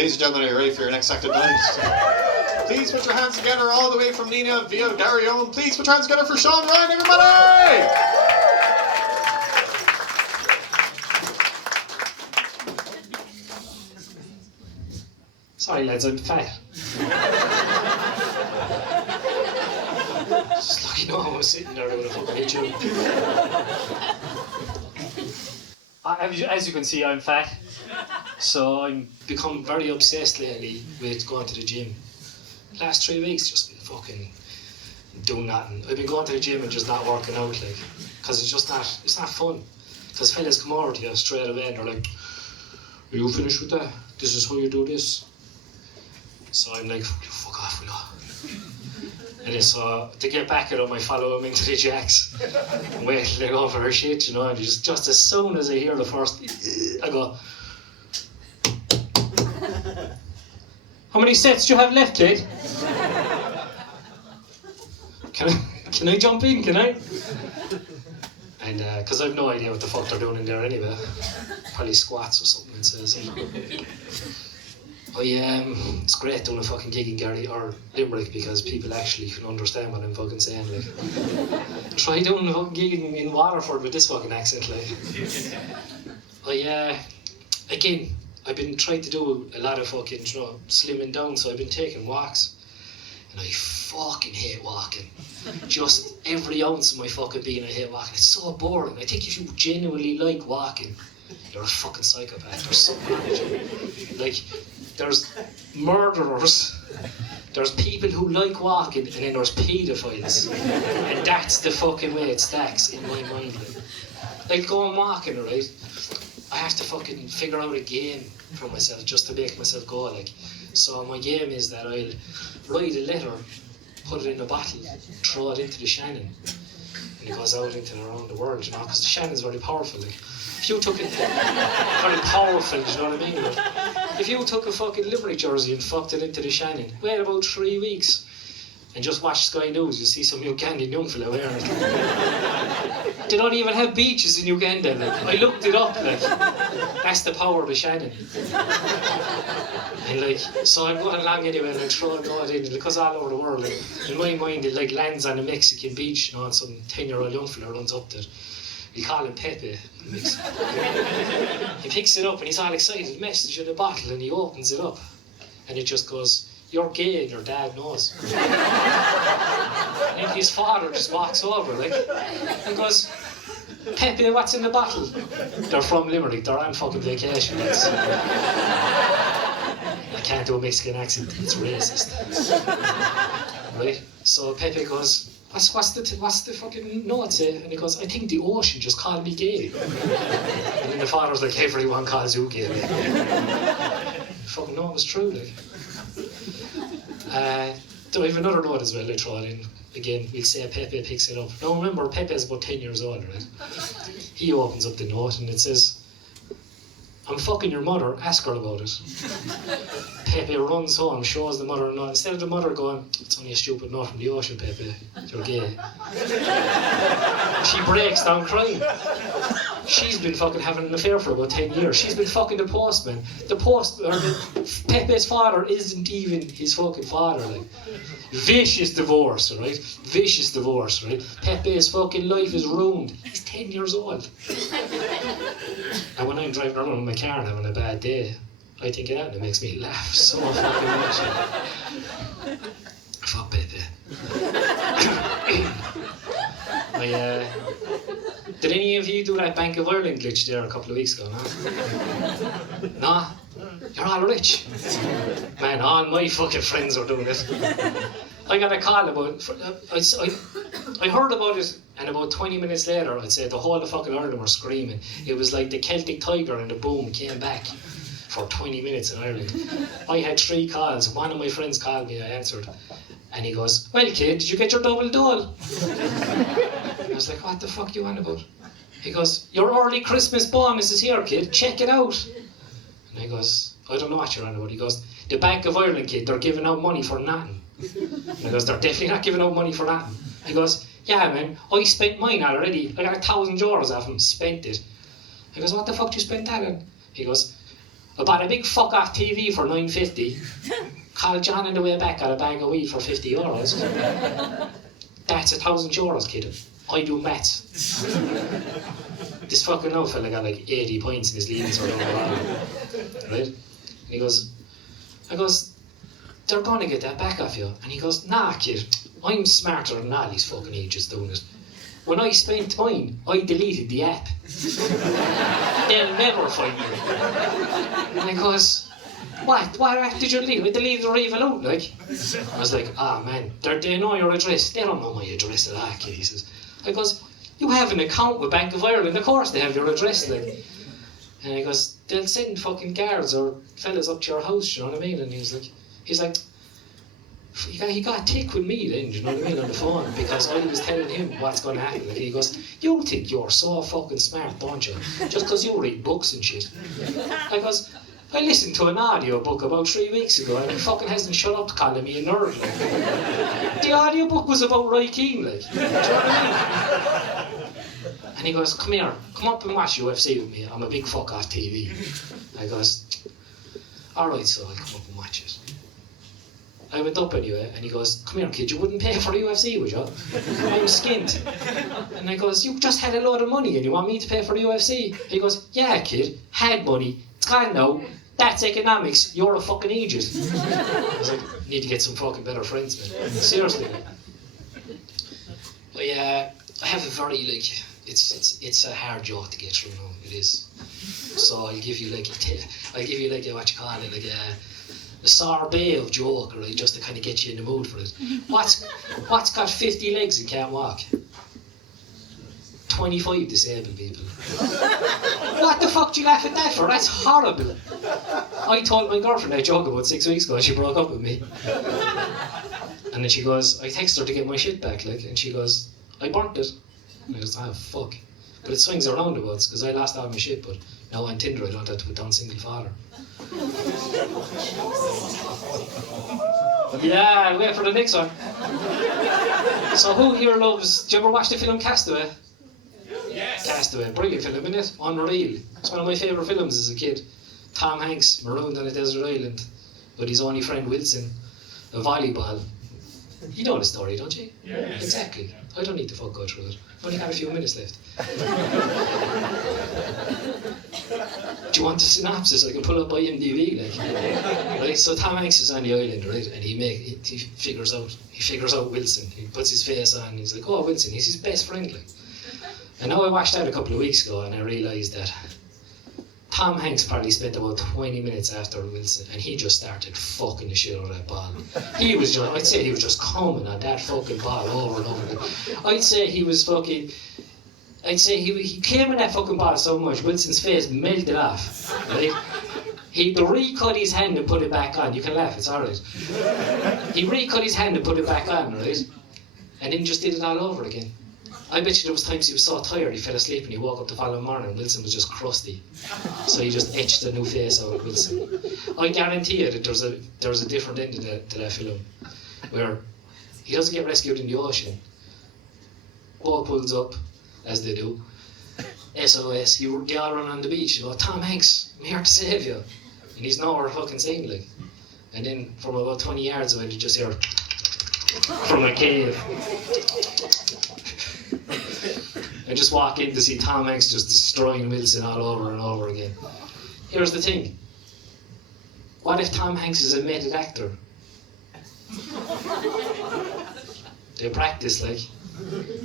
Ladies and gentlemen, are you ready for your next act of night? Please put your hands together all the way from Nina via Gary Owen. Please put your hands together for Sean Ryan, everybody! Sorry lads, I'm fat. Just lucky no one was sitting there with a fucking hit you. As you can see, I'm fat. So I'm become very obsessed lately with going to the gym. Last 3 weeks just been fucking doing nothing. I've been going to the gym and just not working out, like, because it's not fun. Because fellas come over to you straight away and they're like, are you finished with that? This is how you do this. So I'm like, fuck off, will you? And then so to get back at them, I follow them into the jacks and wait till they go for her shit, you know, and just as soon as I hear the first, I go, how many sets do you have left, kid? Can I jump in, can I? And because I've no idea what the fuck they're doing in there anyway. Probably squats or something, it says. It's great doing a fucking gig in Gary or Limerick because people actually can understand what I'm fucking saying, like. Try doing a fucking gig in Waterford with this fucking accent, like. Again, I've been trying to do a lot of fucking, you know, slimming down, so I've been taking walks. And I fucking hate walking. Just every ounce of my fucking being, I hate walking. It's so boring. I think if you genuinely like walking, you're a fucking psychopath. There's something wrong with you. Like, there's murderers, there's people who like walking, and then there's paedophiles. And that's the fucking way it stacks in my mind. Like going walking, right? I have to fucking figure out a game for myself just to make myself go, like. So my game is that I'll write a letter, put it in a bottle, throw it into the Shannon, and it goes out into around the world, you know, because the Shannon's very powerful, like. If you took it, very powerful, you know what I mean? Like, if you took a fucking Limerick jersey and fucked it into the Shannon, wait about 3 weeks, and just watch Sky News, you see some Ugandan young fella wearing it. They don't even have beaches in Uganda, like. I looked it up, like. That's the power of the Shannon. And like, so I'm going along anyway, and I throw it in, and it goes all over the world. Like, in my mind, it like lands on a Mexican beach, you know, and some 10-year-old young fella runs up to it. We call him Pepe. He picks it up and he's all excited, message in a bottle, and he opens it up. And it just goes, you're gay and your dad knows. And his father just walks over, like, and goes, Pepe, what's in the bottle? They're from Limerick, they're on fucking vacation. I can't do a Mexican accent, it's racist. Right? So Pepe goes, what's the fucking note say? And he goes, I think the ocean just called me gay. And then the father's like, everyone calls you gay. Fucking no, it was true, like. Do I have another note as well, I throw it in. Again, we'll say Pepe picks it up. Now remember, Pepe's about 10 years old, right? He opens up the note and it says, I'm fucking your mother, ask her about it. Pepe runs home, shows the mother a note. Instead of the mother going, it's only a stupid note from the ocean, Pepe, you're gay. She breaks down crying. She's been fucking having an affair for about 10 years. She's been fucking the postman. Pepe's father isn't even his fucking father, like. Vicious divorce, right? Vicious divorce, right? Pepe's fucking life is ruined. He's 10 years old. And when I'm driving around in my car and having a bad day, I think of that and it makes me laugh so fucking much. Fuck Pepe. Did any of you do that Bank of Ireland glitch there a couple of weeks ago, no? No? You're all rich. Man, all my fucking friends are doing it. I got a call about it. I heard about it, and about 20 minutes later, I'd say the whole of fucking Ireland were screaming. It was like the Celtic Tiger and the boom came back for 20 minutes in Ireland. I had 3 calls. One of my friends called me, I answered. And he goes, well, kid, did you get your double dole? I was like, what the fuck you on about? He goes, your early Christmas bonus is here, kid. Check it out. And I goes, I don't know what you're on about. He goes, the Bank of Ireland, kid, they're giving out money for nothing. And I goes, they're definitely not giving out money for nothing. He goes, yeah, man, I spent mine already. I got €1,000 off him, spent it. I goes, what the fuck do you spend that on? He goes, I bought a big fuck off TV for $9.50. Called John on the way back, got a bag of weed for €50. That's €1,000, kid. I do maths. This fucking old fella got like 80 points in his leavings or whatever. Right? And he goes, they're gonna get that back off you. And he goes, nah, kid, I'm smarter than all these fucking ages doing it. When I spent mine, I deleted the app. They'll never find me. And he goes, what app did you delete? I deleted the Revolut, like. I was like, man, they know your address. They don't know my address at all, kid, he says. I goes, you have an account with Bank of Ireland, of course they have your address, like. And he goes, they'll send fucking guards or fellas up to your house, you know what I mean? And he's like, he got a tick with me then, you know what I mean, on the phone, because I was telling him what's going to happen. Like, he goes, you think you're so fucking smart, don't you? Just because you read books and shit. I goes, I listened to an audio book about 3 weeks ago and he fucking hasn't shut up calling me a nerd. Like. The audio book was about Roy Keane, like. Do you know what I mean? And he goes, come here, come up and watch UFC with me. I'm a big fuck off TV. I goes, alright, so I come up and watch it. I went up anyway, and he goes, come here kid, you wouldn't pay for UFC, would you? I'm skint. And I goes, you just had a load of money and you want me to pay for the UFC? He goes, yeah kid, had money, it's gone now, that's economics, you're a fucking idiot. I was like, need to get some fucking better friends, man. Seriously. But yeah, I have a very, like, it's a hard joke to get through now, it is. So I'll give you like what you call it, like a sorbet of joke, right, just to kind of get you in the mood for it. What's got 50 legs and can't walk? 25 disabled people. What the fuck do you laugh at that for? That's horrible. I told my girlfriend that joke about 6 weeks ago and she broke up with me. And then she goes, I texted her to get my shit back, like, and she goes, I burnt it. And I goes, fuck. But it swings around roundabouts because I lost all my shit, but now on Tinder I don't have to put down single father. Yeah, I'll wait for the next one. So who here loves, do you ever watch the film Castaway? Yes. Castaway, brilliant film, isn't it? Unreal. It's one of my favourite films as a kid. Tom Hanks, marooned on a desert island with his only friend Wilson, a volleyball. You know the story, don't you? Yes. Exactly. I don't need to fuck go through it. I've only got a few minutes left. Do you want the synopsis? I can pull up IMDb, like. Right, so Tom Hanks is on the island, right, and he figures out Wilson. He puts his face on, and he's like, oh, Wilson, he's his best friend, like. And now I watched that a couple of weeks ago, and I realised that Tom Hanks probably spent about 20 minutes after Wilson, and he just started fucking the shit out of that ball. I'd say he was just coming on that fucking ball over and over again. I'd say he came in that fucking ball so much, Wilson's face melted off, right? He recut his hand and put it back on. You can laugh, it's alright. He recut his hand and put it back on, right? And then just did it all over again. I bet you there was times he was so tired he fell asleep and he woke up the following morning and Wilson was just crusty. So he just etched a new face out of Wilson. I guarantee you that there's a different ending to that film where he doesn't get rescued in the ocean. Boat pulls up, as they do. SOS, they all run on the beach. You go, Tom Hanks, I'm here to save you. And he's nowhere fucking saying, like. And then from about 20 yards away, you just hear from a cave. I just walk in to see Tom Hanks just destroying Wilson all over and over again. Here's the thing. What if Tom Hanks is a method actor? They practice, like.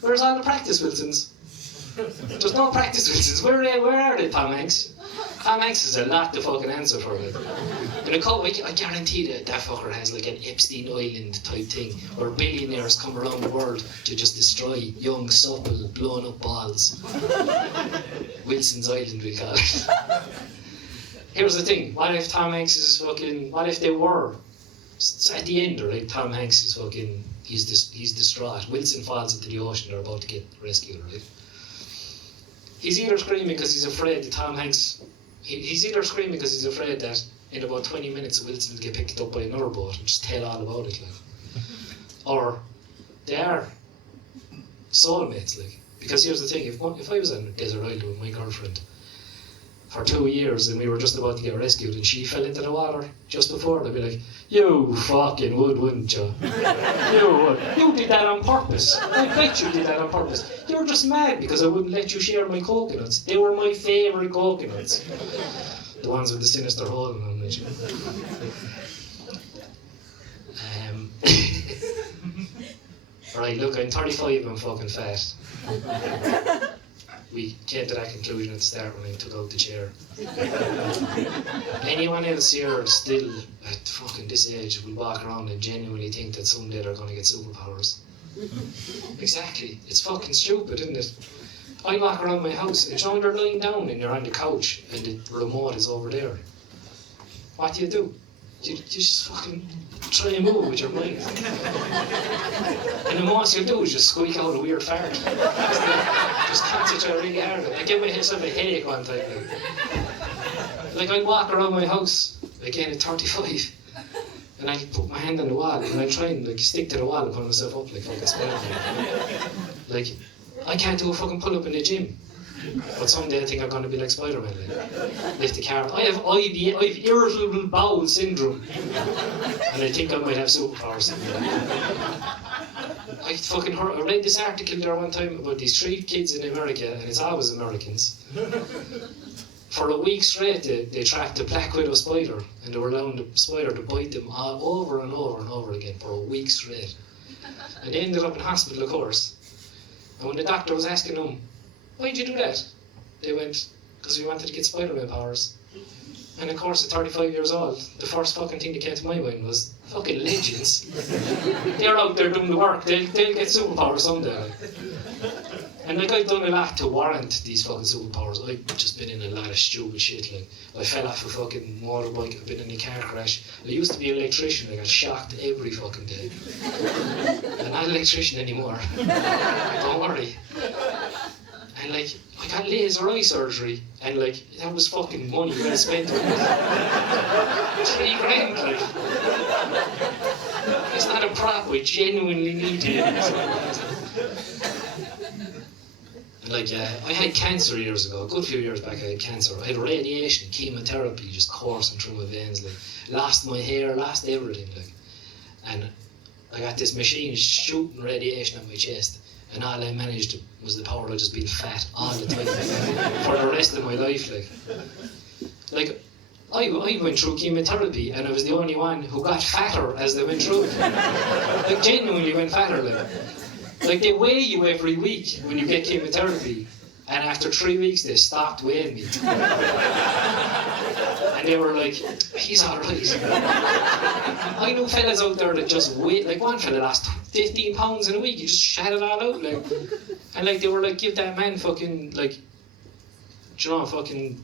Where's all the practice Wilsons? There's no practice Wilsons. Where are they, Tom Hanks? Tom Hanks has a lot to fucking answer for, like. In a couple weeks, I guarantee that fucker has like an Epstein Island type thing where billionaires come around the world to just destroy young, supple, blown up balls. Wilson's Island, we call it. Here's the thing, what if Tom Hanks is fucking, what if they were? So at the end, right, Tom Hanks is fucking, he's distraught. Wilson falls into the ocean, they're about to get rescued, right? He's either screaming because he's afraid that Tom Hanks, he's either screaming because he's afraid that in about 20 minutes Wilson will get picked up by another boat and just tell all about it, like. Or they are soulmates, like. Because here's the thing, if I was on a desert island with my girlfriend for 2 years, and we were just about to get rescued, and she fell into the water just before. They'd be like, "You fucking would, wouldn't you? You would. You did that on purpose. I bet you did that on purpose. You're just mad because I wouldn't let you share my coconuts. They were my favourite coconuts. The ones with the sinister hole in them." Right, look, I'm 35, I'm fucking fat. We came to that conclusion at the start when I took out the chair. Anyone else here still at fucking this age will walk around and genuinely think that someday they're going to get superpowers? Exactly. It's fucking stupid, isn't it? I walk around my house and you're lying down and you're on the couch and the remote is over there. What do? You just fucking try and move with your mind. And the most you do is just squeak out a weird fart. Just concentrate really hard. I gave myself a headache one time. Like I'd walk around my house, again at 35, and I'd put my hand on the wall and I'd try and like stick to the wall and pull myself up like fucking Spider-Man. Like, I can't do a fucking pull-up in the gym. But someday I think I'm going to be like Spider-Man, like, lift the car. I have irritable bowel syndrome, and I think I might have superpowers. I read this article there one time about these 3 kids in America, and it's always Americans. For a week straight, they tracked a black widow spider, and they were allowing the spider to bite them all over and over and over again for a week straight. And they ended up in hospital, of course. And when the doctor was asking them, "Why'd you do that?" They went, "Because we wanted to get Spider-Man powers." And of course, at 35 years old, the first fucking thing that came to my mind was, fucking legends. They're out there doing the work, they'll get superpowers someday. And like, I've done a lot to warrant these fucking superpowers. I've just been in a lot of stupid shit, like, I fell off a fucking motorbike, I've been in a car crash. I used to be an electrician, I got shocked every fucking day. I'm not an electrician anymore. Don't worry. And like, I got laser eye surgery, and like, that was fucking money well spent on it. 3 grand, like. It's not a prop, I genuinely need it. And like, I had cancer years ago, a good few years back I had cancer. I had radiation, chemotherapy just coursing through my veins, like, lost my hair, lost everything, like. And I got this machine shooting radiation at my chest. And all I managed was the power of just being fat all the time for the rest of my life. Like I went through chemotherapy and I was the only one who got fatter as they went through it. Like, genuinely went fatter. Like they weigh you every week when you get chemotherapy, and after 3 weeks they stopped weighing me. And they were like, "He's alright." I know fellas out there that just weigh, like one fella lost 15 pounds in a week, he just shat it all out, like. And like, they were like, "Give that man fucking, like, do you know, fucking,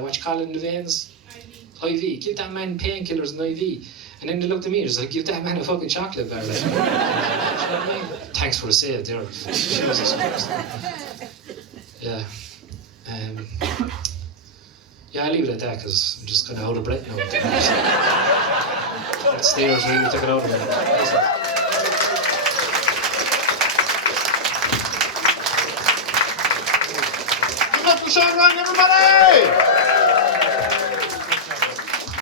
what you call it in the veins? IV. Give that man painkillers and IV." And then they looked at me and was like, "Give that man a fucking chocolate bar." Like, do you know what I mean? Thanks for the sale there. Jesus Christ. Yeah. Yeah, I'll leave it at that because I'm just kind of out of breath now. That stairs really took it out of me. Give it up for Sean Ryan, everybody!